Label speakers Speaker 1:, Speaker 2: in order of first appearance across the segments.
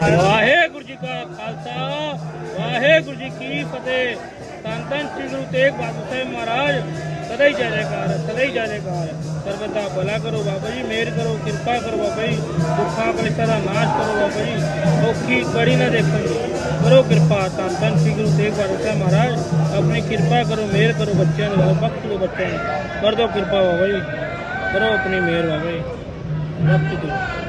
Speaker 1: ਵਾਹਿਗੁਰੂ ਜੀ ਕਾ ਖਾਲਸਾ, ਵਾਹਿਗੁਰੂ ਜੀ ਕੀ ਫਤਿਹ। ਧੰਨ ਧੰਨ ਸ੍ਰੀ ਗੁਰੂ ਤੇਗ ਬਹਾਦਰ ਸਾਹਿਬ ਮਹਾਰਾਜ, ਸਦਾ ਹੀ ਜੈ ਜੈਕਾਰ, ਸਦਾ ਹੀ ਜੈਕਾਰ। ਸਰਬਤ ਭਲਾ ਕਰੋ ਬਾਬਾ ਜੀ, ਮਿਹਰ ਕਰੋ, ਕਿਰਪਾ ਕਰੋ ਬਾਬਾ ਜੀ, ਦੁੱਖਾਂ ਕਲੇਸ਼ਾਂ ਦਾ ਨਾਸ਼ ਕਰੋ ਬਾਬਾ ਜੀ, ਔਖੀ ਕੜੀ ਨਾ ਦੇਖਣ। ਕਰੋ ਕਿਰਪਾ, ਧੰਨ ਧੰਨ ਸ੍ਰੀ ਗੁਰੂ ਤੇਗ ਬਹਾਦਰ ਸਾਹਿਬ ਮਹਾਰਾਜ, ਆਪਣੀ ਕਿਰਪਾ ਕਰੋ, ਮਿਹਰ ਕਰੋ ਬੱਚਿਆਂ ਨੂੰ ਬਖਸ਼ ਦਿਓ ਬੱਚਿਆਂ ਨੂੰ। ਕਰ ਦਿਓ ਕਿਰਪਾ ਬਾਬਾ ਜੀ। ਕਰੋ ਆਪਣੀ ਮਿਹਰ ਬਾਬਾ ਜੀ। ਬਖਸ਼ ਦਿਓ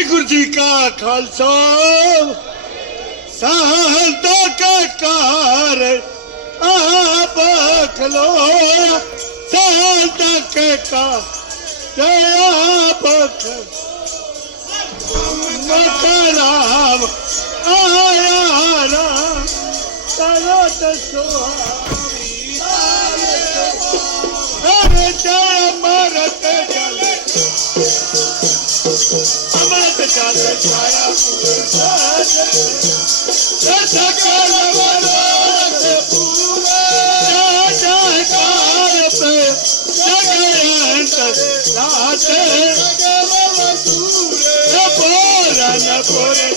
Speaker 2: ਵਾਹਿਗੁਰੂ ਜੀ ਕਾ ਖਾਲਸਾ ਸਹਲਤਾ ਕਾ ਕਾਰ ਆਪ ਖਲੋ ਸਹਲਤਾ ਕੇ ਕਾ ਜਇਆ ਬਖ ਮਕਰਾਮ ਆਇਆ ਰਾਮ ਤਲੋ ਤਸੋਹਾਰੀ ਅਰੇ ਜੈ ਮਰਤ ਜਲ ਅਮਰਤ ਜਲ ਛਾਇਆ ਸਕਲ ਵਰਤ ਪੂਰੇ ਜੈ ਕਾਰ ਪੇ ਜਗਯੰਤ ਲਾਤੇ ਪੋਰਨ ਪੋਰਨ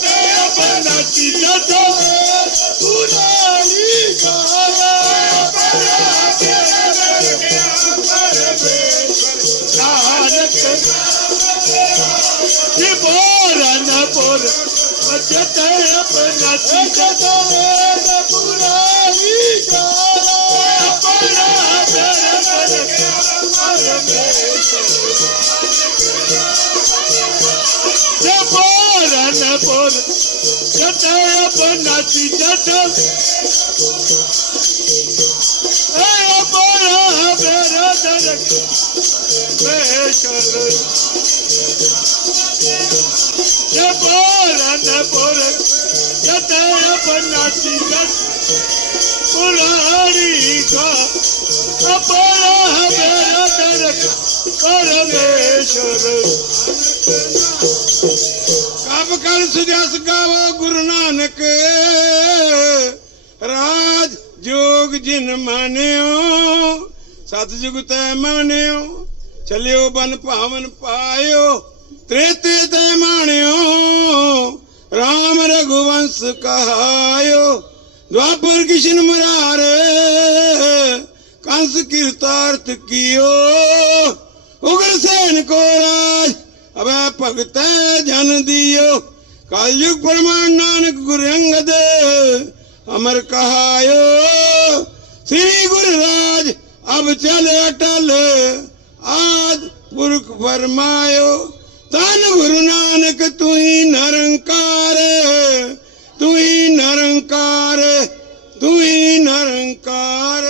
Speaker 2: ਤੇ ਆਪਣਾ ਪੋਰਨ ਪੋਰ ਬਚਤ ਆਪਣਾ ਚੀਜ਼ਤ ਪੁਰਾਣੀ ਗਾਇਆ ਆਪਣਾ ਮੇਰਾ ਜੇ ਪੋਰਨ ਪੋਰ ਜਤ ਆਪਣਾ ਚੀਜ਼ਤ ਏ ਆਪਣਾ ਮੇਰਾ ਦਰਕ ਬੇਸ਼ਰ ਜੇ ਪੋਰਨ ਪੋਰ ਜਤ ਆਪਣਾ ਚੀਜ਼ਤ ਪੁਰਾਣੀ ਕਾ ਪਰਮੇਸ਼ਰ ਕਬ ਕਰ ਸੁਜਸ ਗਾਵੋ ਗੁਰੂ ਨਾਨਕ ਰਾਜ ਜੋਗ ਜਿਨ ਮਾਨਿਓ ਸਤਜੁਗ ਤੈ ਮਾਨਿਓ, ਚੱਲਿਓ ਬਨ ਭਾਵਨ ਪਾਇਓ ਤ੍ਰੇਤੇ ਤੈ ਮਾਣਿਓ ਰਘੁਵੰਸ ਕਹਾਇਓ ਦਵਾਪਰ ਕਿਸ਼ਨ ਮੁਰਾਰੇ। ਕੰਸ ਕੀਰਤਾਰਥ ਕੀਓ। ਉਗਰ ਸੈਨ ਕੋ ਰਾਜ। ਅਬੈ ਭਗਤੈ ਜਨ ਦਿਓ। ਕਲਯੁਗ ਪਰਮਾਨ ਨਾਨਕ ਗੁਰ ਅਮਰ ਕਹਾਇਓ। ਸ੍ਰੀ ਗੁਰੂ ਰਾਜ, ਅਬ ਚਲ ਅਟਲ। ਆਦ ਪੁਰਖ ਫਰਮਾਇਓ ਤਨ ਗੁਰੂ ਨਾਨਕ ਤੂੰ ਹੀ ਨਿਰੰਕਾਰ। ਤੂੰ ਹੀ ਨਿਰੰਕਾਰ ਤੂੰ ਹੀ ਨਿਰੰਕਾਰ।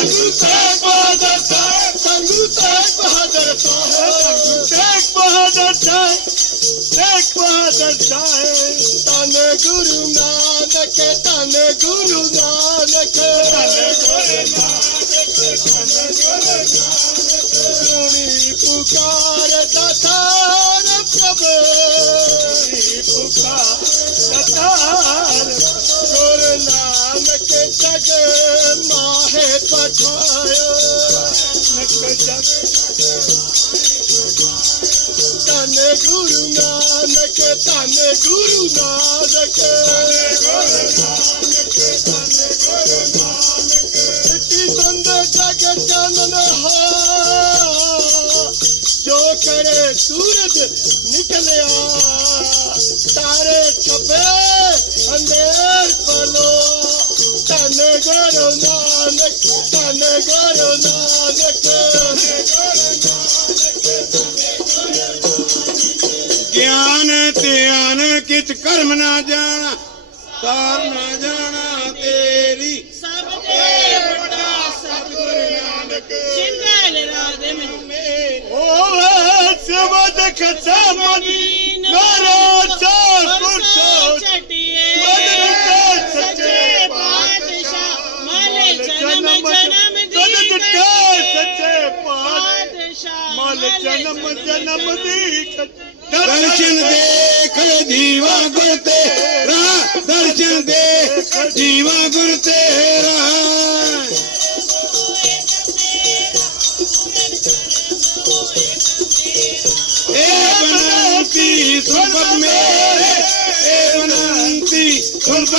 Speaker 2: ਗੁਰੂ ਤੇਗ ਬਹਾਦਰ ਸਾਹਿਬ ਧੰਨ ਗੁਰੂ ਤੇਗ ਬਹਾਦਰ ਸਾਹਿਬ ਤੇਗ ਬਹਾਦਰ ਸਾਹਿਬ ਤੇਗ ਬਹਾਦਰ ਸਾਹਿਬ ਧੰਨ ਗੁਰੂ ਨਾਨਕ ਧੰਨ ਗੁਰੂ ਨਾਨਕ ਧੰਨ ਗੁਰੂ ਸੁਣੀ ਪੁਕਾਰ ਦਾਤਾਰ ਮਾਹੇ ਪਠਾਇਆ ਜਗ ਧੰਨ ਗੁਰੂ ਨਾਨਕ ਧੰਨ ਗੁਰੂ ਨਾਨਕ ਸਿੱਧੀ ਬੰਦ ਜਗ ਚਾਨਣ ਹੋ ਜੋ ਕਰੇ ਸੂਰਜ ਨਿਕਲਿਆ ਤਾਰੇ ਛਪੇ ਅੰਧੇਰ ਪਲੋ ਧੰਨ ਗੁਰੂ ਨਾਨਕ ਗੁਰੂ ਨਾਨਕ ਗਿਆਨ ਧਿਆਨ ਕਿਛ ਕਰਮ ਨਾ ਜਾਣਾ ਤਾਰ ਨਾ ਜਾਣਾ ਤੇਰੀ।
Speaker 3: ਸਭ ਤੇ ਵੱਡਾ
Speaker 2: ਸਤਿਗੁਰੂ ਨਾਨਕ
Speaker 3: ਜਿੰਨੇ ਰਾਦੇ ਮੈਨੂੰ।
Speaker 2: ਓਏ ਸਬਦ ਖਤਾ ਮਨੀ ਨਾਰਾ ਚਾ ਪੁਰਸ਼ੋ
Speaker 3: ਪਾਤਸ਼ਾਹ ਮਲ ਜਨਮ ਜਨਮ ਦੀ
Speaker 4: ਦਰਸ਼ਨ ਦੇਖ ਜੀਵਾ ਗੁਰ ਤੇਰਾ ਦਰਸ਼ਨ ਦੇਖ ਜੀਵਾ ਗੁਰ ਤੇਰਾ ਏ ਬਨੰਤੀ ਸੁਭ ਮੇਰੇ ਏ ਬਨੰਤੀ ਸੁਭ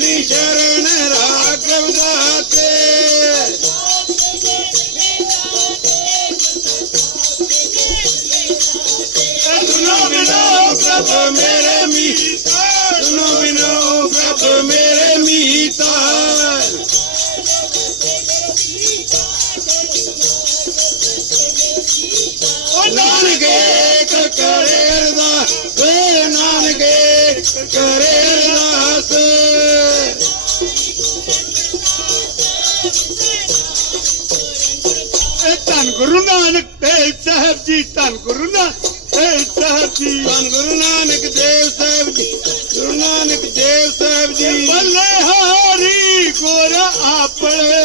Speaker 4: ਆਪਣੀ ਸ਼ਰਨ ਰਾਖਵ ਦਾਤੇ ਸੁਨੋ ਬਿਨੋ ਪ੍ਰਭ ਮੇਰੇ ਮੀਤਾ ਸੁਨੋ ਬਿਨੋ ਪ੍ਰਭ ਮੇਰੇ ਮੀਤਾ ਓ
Speaker 2: ਧੰਨ ਗੁਰੂ ਨਾਨਕ ਦੇਵ ਸਾਹਿਬ ਜੀ। ਧੰਨ ਗੁਰੂ ਨਾਨਕ ਦੇਵ ਸਾਹਿਬ ਜੀ।
Speaker 4: ਗੁਰੂ ਨਾਨਕ ਦੇਵ ਸਾਹਿਬ ਜੀ।
Speaker 2: ਬੱਲੇ ਹਾਰੀ ਗੁਰ ਆਪਣੇ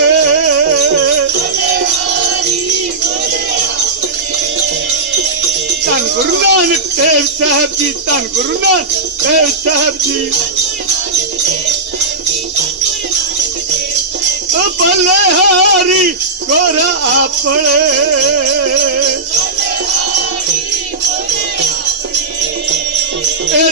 Speaker 2: ਧੰਨ ਗੁਰੂ ਨਾਨਕ ਦੇਵ ਸਾਹਿਬ ਜੀ ਧੰਨ ਗੁਰੂ ਨਾਨਕ ਦੇਵ ਸਾਹਿਬ ਜੀ। ਬੱਲੇ ਹਾਰੀ ਗੁਰ ਆਪਣੇ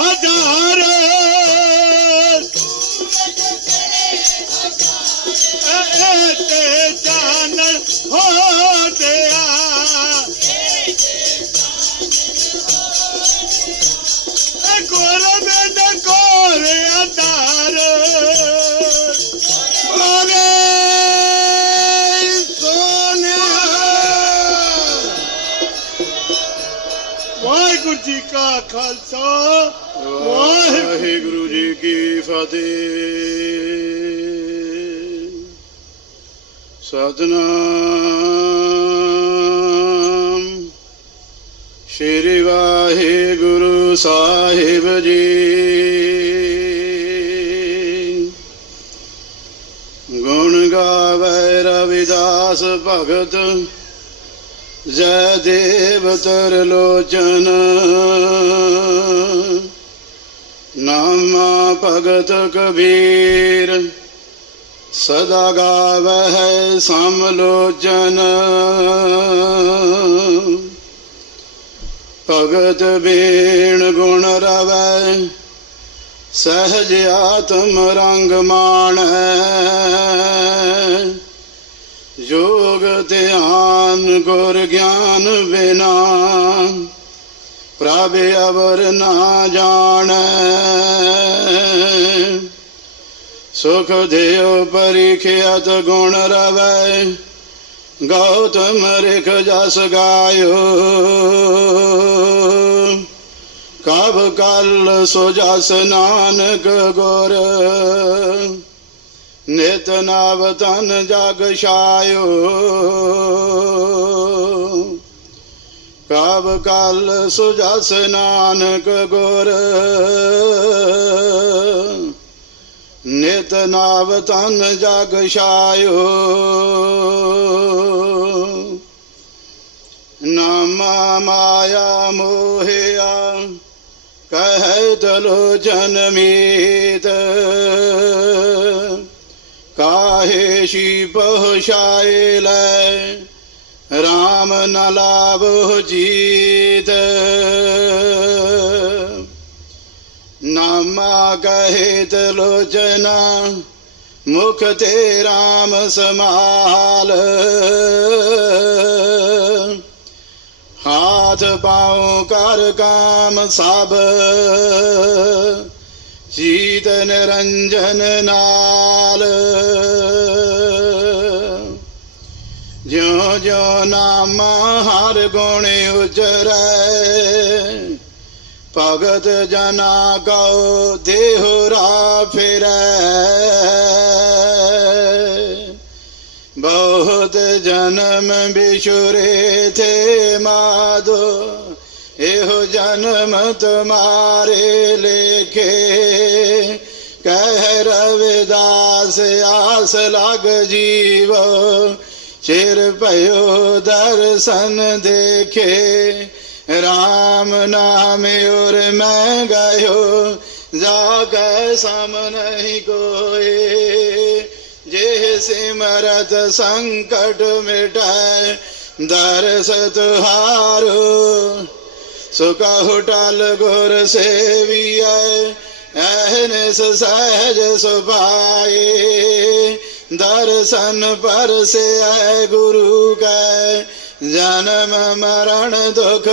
Speaker 4: Adão!
Speaker 2: ਵਾਹਿਗੁਰੂ ਜੀ ਕਾ ਖਾਲਸਾ, ਵਾਹਿਗੁਰੂ
Speaker 4: ਵਾਹਿਗੁਰੂ ਜੀ ਕੀ ਫਤਿਹ। ਸਤਨਾਮ। ਸ਼੍ਰੀ ਵਾਹਿਗੁਰੂ ਸਾਹਿਬ ਜੀ। ਗੁਣ ਗਾਵੇ ਰਵਿਦਾਸ ਭਗਤ। ਜੈ ਦੇਵ ਤਰ ਲੋਚਨ। ਨਾਮਾ ਭਗਤ ਕਬੀਰ। ਸਦਾ ਗਾਵਹਿ ਸਮਲੋਚਨ ਭਗਤ ਬੀਣ ਗੁਣ ਰਵੈ, ਸਹਜ ਆਤਮ ਰੰਗ ਮਾਣੈ। ਯੋਗ ਧਿਆਨ ਗੁਰ ਗਿਆਨ ਬਿਨਾ। ਪ੍ਰਭ ਅਵਰ ਨਾ ਜਾਣੈ। ਸੁਖ ਦੇਉ ਪਰਿਖਿਆਤ ਗੁਣ ਰਵੈ। ਗੌਤਮ ਰਿਖ ਜਸ ਗਾਇਓ। ਕਬ ਕਲ ਸੋ ਜਸ ਨਾਨਕ ਗੁਰ। ਨਿਤ ਨਾਵ ਤਨ ਜਗ ਛਾਇਓ। ਕਬ ਕਲ ਸੋ ਨਾਨਕ ਗੁਰ। ਨਿਤ ਨਾਵ ਤਨ ਜਗ ਛਾਇਓ। ਨਾਮਾ ਮਾਇਆ ਮੋਹਿਆ, ਕਹਿ ਲੋਚਨ ਜਨਮੀਤ ਕਾਹੇ ਸ਼ੀ ਪਹੁਛਾਏ ਲੈ। RAM ਨ ਲਾਭੋ ਜੀਤ। ਨਾਮਾ ਕਹਿਤ ਲੋਚਨਾ ਮੁਖ ਤੇ RAM ਸਮਾਲ ਹਾਥ ਪਾਉ ਕਰ ਕਾਮ ਸਭ, ਜੀਤ ਨਿਰੰਜਨ ਨਾਲ। ਜੋ ਨਾਮ ਹਰ ਗੁਣ ਉਜਰੈ। ਭਗਤ ਜਨਾ ਕਉ ਦੇਹੁਰਾ ਫਿਰੈ। ਬਹੁਤ ਜਨਮ ਬਿਛੁਰੇ ਥੇ ਮਾਦੋ ਇਹੋ ਜਨਮ ਤੁਮਾਰੇ ਲੇਖੇ। ਕਹਿ ਰਵਿਦਾਸ ਆਸ ਲਗ ਜੀਵ ਚਿਰ ਭਇਓ ਦਰਸ਼ਨ ਦੇਖੇ। RAM ਨਾਮ ਉਰ ਮੈਂ ਗਇਓ ਜਾ ਸਮ ਨਹੀਂ ਕੋਏ। ਜੇ ਸਿਮਰਤ ਸੰਕਟ ਮਿਟੈ ਦਰਸ ਤੁਹਾਰੋ ਸੁਕਹੁ ਟਲ ਗੁਰ ਸੇਵੀਐ, ਐਹਨਿਸ ਸਹਿਜ ਸੁਭਾਏ। ਦਰਸ਼ਨ ਪਰਸੈ ਗੁਰੂ ਕੈ, ਜਨਮ ਮਰਨ ਦੁਖ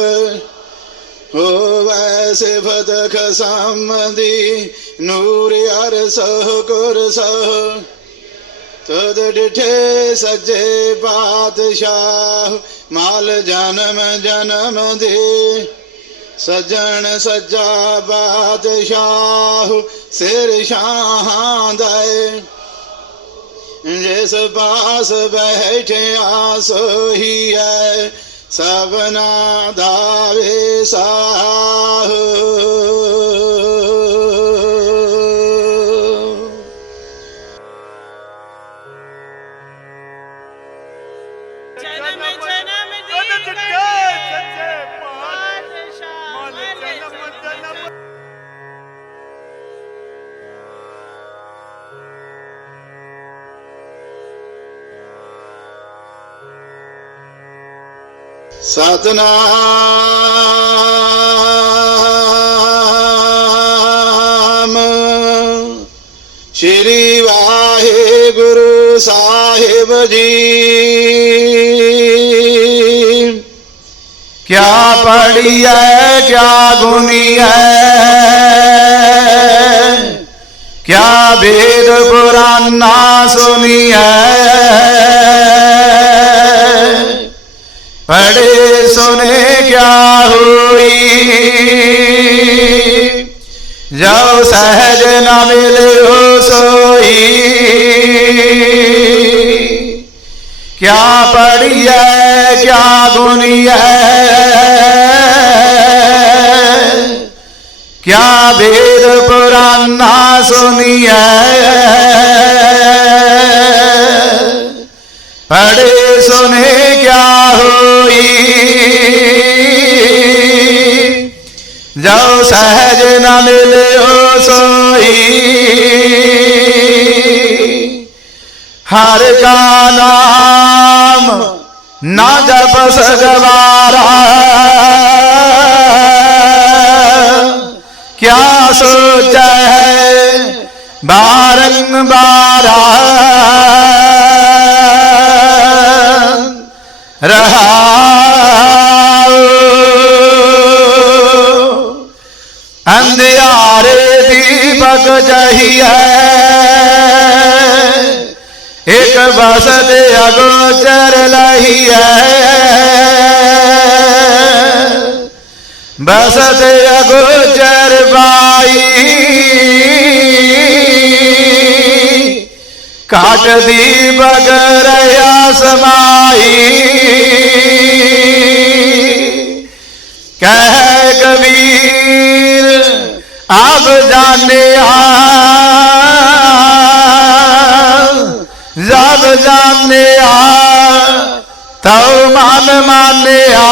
Speaker 4: ਹੋਵੈ ਸਿਫਤ ਖਸਮਦੀ, ਨੂਰ ਅਰ ਸਹ ਗੁਰ ਸਹ। ਤਦ ਡਿਠੇ ਸਜੇ ਪਾਤਸ਼ਾਹ, ਮਾਲ ਜਨਮ ਜਨਮ ਦੇ। ਸਜਣ ਸਜਾ ਬਾਦਸ਼ਾਹ ਸਿਰ ਸ਼ਾਹਾਂ ਦੇ ਜਿਸ ਪਾਸ ਬੈਠਿਆ ਸੋਹੀ ਹੈ ਸਭਨਾ ਦਾ ਵਿਸਾਹ। ਸਤਨਾਮ ਸ਼੍ਰੀ ਵਾਹਿਗੁਰੂ ਸਾਹਿਬ ਜੀ। ਕਿਆ ਪੜੀਐ ਕਿਆ ਗੁਨੀਐ ਕਿਆ ਵੇਦ ਪੁਰਾਨਾ ਸੁਨੀਐ ਪੜੇ ਸੁਨੇ ਕਿਆ ਹੋਈ ਜੋ ਸਹਿਜ ਨ ਮਿਲਿਓ ਸੋਈ ਕਿਆ ਪੜੀਐ ਕਿਆ ਗੁਨੀਐ ਕਿਆ ਵੇਦ ਪੁਰਾਨਾ ਸੁਨੀਐ ਪੜੇ ਸੁਨੇ ਕਿਆ ਹੋਈ ਜੋ ਸਹਿਜ ਨ ਮਿਲਿਓ ਸੋਈ
Speaker 5: ਹਰ ਕਾ ਨਾਮ ਨਾ ਜਪ ਸਗਵਾਰਾ ਕਿਆ ਸੋਚੈ ਬਾਰੰਬਾਰਾ ਰਹਾਉ ਅੰਧਿਆਰੇ ਦੀਪਕ ਜਹੀਐ ਇਕ ਬਸਤ ਅਗੋਚਰ ਲਹੀਐ ਬਸਤ ਅਗੋਚਰ ਬਾਈ। ਕਾਟ ਦੀਪਕ ਰਿਆ ਸਮਾਈ ਕਹਿ ਕਬੀਰ, ਆਪ ਜਾਣਿਆ। ਜਬ ਜਾਣਿਆ, ਤਉ ਮਨ ਮਾਨਿਆ।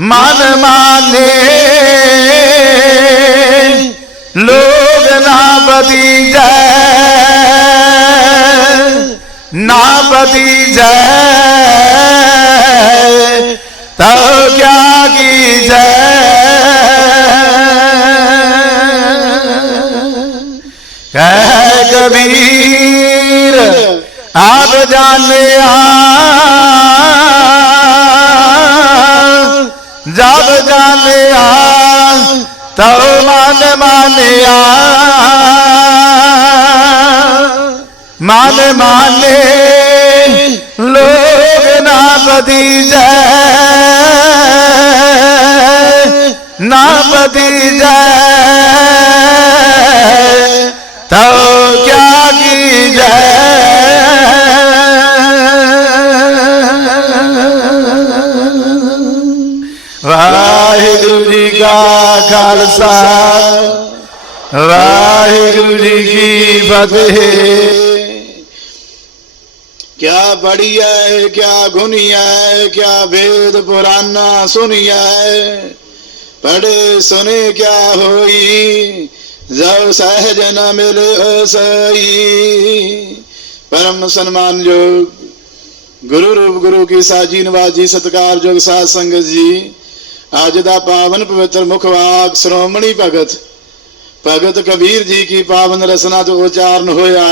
Speaker 5: ਮਨ ਮਾਨੇ ਲੋਗ ਨਾ ਬਦੀਜੈ ਨਾ ਬਦੀਜੈ ਤਉ ਕਿਆ ਕੀਜੈ ਕਹਿ ਕਬੀਰ ਆਪ ਜਾਣਿਆ ਜਬ ਜਾਣਿਆ ਤਉ ਮਨ ਮਾਨਿਆ ਮਨ ਮਾਨੇ ਲੋਗ ਨਾ ਬਦੀਜੈ ਨਾ ਬਦੀਜੈ ਤਉ ਕਿਆ ਕੀਜੈ ਵਾਹਿਗੁਰੂ ਜੀ ਕਾ ਖਾਲਸਾ ਵਾਹਿਗੁਰੂ ਜੀ ਕੀ ਫਤਿਹ
Speaker 4: क्या बढ़िया है क्या गुनिया है क्या वेद पुराना सुनिया है पढ़े सुने क्या होई जब सहज न मिले सही परम सम्मान योग ਗੁਰੂ ਰੂਪ ਗੁਰੂ ਕੀ ਸਾਜੀ ਨਵਾਜੀ ਸਤਕਾਰਯੋਗ ਸਾਧ ਸੰਗਤ ਜੀ ਅੱਜ ਦਾ ਪਾਵਨ ਪਵਿੱਤਰ ਮੁਖ ਵਾਕ ਸ਼੍ਰੋਮਣੀ ਭਗਤ ਭਗਤ ਕਬੀਰ ਜੀ ਕੀ ਪਾਵਨ ਰਸਨਾ ਤੋਂ ਉਚਾਰਨ ਹੋਇਆ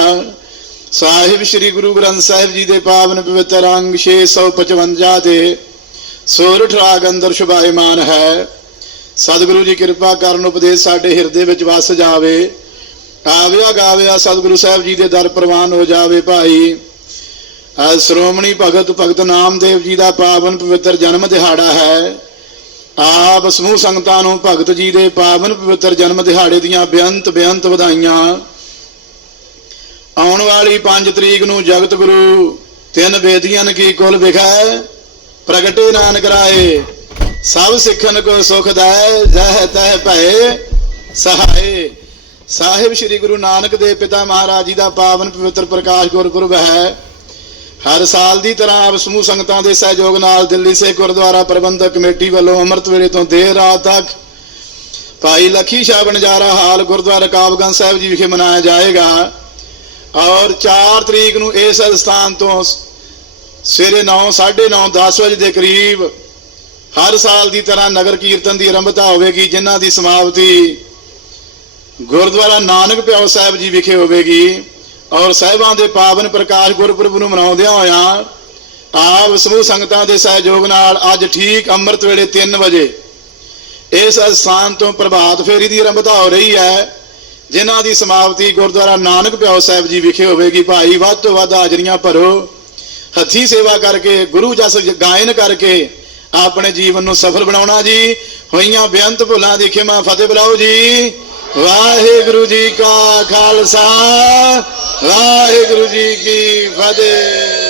Speaker 4: ਸਾਹਿਬ ਸ੍ਰੀ ਗੁਰੂ ਗ੍ਰੰਥ ਸਾਹਿਬ ਜੀ ਦੇ ਪਾਵਨ ਪਵਿੱਤਰ ਅੰਗ 655 ਦੇ ਸੋਰਠ ਰਾਗ ਅੰਦਰ ਸ਼ੁਭਾਇਮਾਨ ਹੈ। ਸਤਿਗੁਰੂ ਜੀ ਕਿਰਪਾ ਕਰਨ ਉਪਦੇਸ਼ ਸਾਡੇ ਹਿਰਦੇ ਵਿੱਚ ਵਸ ਜਾਵੇ। ਆਵਿਆ ਗਾਵਿਆ ਸਤਿਗੁਰੂ ਸਾਹਿਬ ਜੀ ਦੇ ਦਰ ਪ੍ਰਵਾਨ ਹੋ ਜਾਵੇ ਭਾਈ। ਸ਼੍ਰੋਮਣੀ ਭਗਤ ਭਗਤ ਨਾਮਦੇਵ ਜੀ ਦਾ ਪਾਵਨ ਪਵਿੱਤਰ ਜਨਮ ਦਿਹਾੜਾ ਹੈ। ਆਪ ਸਮੂਹ ਸੰਗਤਾਂ ਨੂੰ ਭਗਤ ਜੀ ਦੇ ਪਾਵਨ ਪਵਿੱਤਰ ਜਨਮ ਦਿਹਾੜੇ ਦੀਆਂ ਬੇਅੰਤ ਬੇਅੰਤ ਵਧਾਈਆਂ। ਆਉਣ ਵਾਲੀ 5 ਤਰੀਕ ਨੂੰ ਜਗਤ ਗੁਰੂ ਤਿੰਨ ਬੇਦੀਆਂ ਕੀ ਕੁਲ ਵਿਖੈ ਪ੍ਰਗਟੇ ਨਾਨਕ ਰਾਏ, ਸਭ ਸਿੱਖਨ ਕੋ ਸੁਖ ਦੈ, ਜਹ ਤਹ ਭਏ, ਸਹਾਏ। ਸਾਹਿਬ ਸ੍ਰੀ ਗੁਰੂ ਨਾਨਕ ਦੇਵ ਪਿਤਾ ਮਹਾਰਾਜ ਜੀ ਦਾ ਪਾਵਨ ਪਵਿੱਤਰ ਪ੍ਰਕਾਸ਼ ਗੁਰਪੁਰਬ ਹੈ। ਹਰ ਸਾਲ ਦੀ ਤਰ੍ਹਾਂ ਆਪ ਸਮੂਹ ਸੰਗਤਾਂ ਦੇ ਸਹਿਯੋਗ ਨਾਲ ਦਿੱਲੀ ਸੇ ਗੁਰਦੁਆਰਾ ਪ੍ਰਬੰਧਕ ਕਮੇਟੀ ਵੱਲੋਂ ਅੰਮ੍ਰਿਤ ਵੇਲੇ ਤੋਂ ਦੇਰ ਰਾਤ ਤੱਕ ਭਾਈ ਲਖੀ ਸ਼ਾਹ ਬਣਜਾਰਾ ਹਾਲ ਗੁਰਦੁਆਰਾ ਕਾਬਗੰਜ ਸਾਹਿਬ ਜੀ ਵਿਖੇ ਮਨਾਇਆ ਜਾਏਗਾ। ਔਰ 4 ਤਰੀਕ ਨੂੰ ਇਸ ਸਥਾਨ ਤੋਂ ਸਵੇਰੇ 9 9:30 10 ਵਜੇ ਦੇ ਕਰੀਬ ਹਰ ਸਾਲ ਦੀ ਤਰ੍ਹਾਂ ਨਗਰ ਕੀਰਤਨ ਦੀ ਆਰੰਭਤਾ ਹੋਵੇਗੀ, ਜਿਨ੍ਹਾਂ ਦੀ ਸਮਾਪਤੀ ਗੁਰਦੁਆਰਾ ਨਾਨਕ ਪਿਆਉ ਸਾਹਿਬ ਜੀ ਵਿਖੇ ਹੋਵੇਗੀ। ਔਰ ਸਾਹਿਬਾਂ ਦੇ ਪਾਵਨ ਪ੍ਰਕਾਸ਼ ਗੁਰਪੁਰਬ ਨੂੰ ਮਨਾਉਂਦਿਆਂ ਹੋਇਆਂ ਆਪ ਸਮੂਹ ਸੰਗਤਾਂ ਦੇ ਸਹਿਯੋਗ ਨਾਲ ਅੱਜ ਠੀਕ ਅੰਮ੍ਰਿਤ ਵੇਲੇ 3 ਵਜੇ ਇਸ ਸਥਾਨ ਤੋਂ ਪ੍ਰਭਾਤ ਫੇਰੀ ਦੀ ਆਰੰਭਤਾ ਹੋ ਰਹੀ ਹੈ। ਜਿਨ੍ਹਾਂ ਦੀ ਸਮਾਪਤੀ ਗੁਰਦੁਆਰਾ ਨਾਨਕ ਪਿਆਉ ਸਾਹਿਬ ਜੀ ਵਿਖੇ ਹੋਵੇਗੀ, ਭਾਈ ਵੱਧ ਤੋਂ ਵੱਧ ਹਾਜ਼ਰੀਆਂ ਭਰੋ। ਹੱਥੀ ਸੇਵਾ ਕਰਕੇ, ਗੁਰੂ ਜਸ ਗਾਇਨ ਕਰਕੇ ਆਪਣੇ ਜੀਵਨ ਨੂੰ ਸਫਲ ਬਣਾਉਣਾ ਜੀ। ਹੋਈਆਂ ਬੇਅੰਤ ਭੁੱਲਾਂ ਦੀ ਖਿਮਾ ਫਤਿਹ ਬੁਲਾਓ ਜੀ। ਵਾਹਿਗੁਰੂ ਜੀ ਕਾ ਖਾਲਸਾ, ਵਾਹਿਗੁਰੂ ਜੀ ਕੀ ਫਤਿਹ।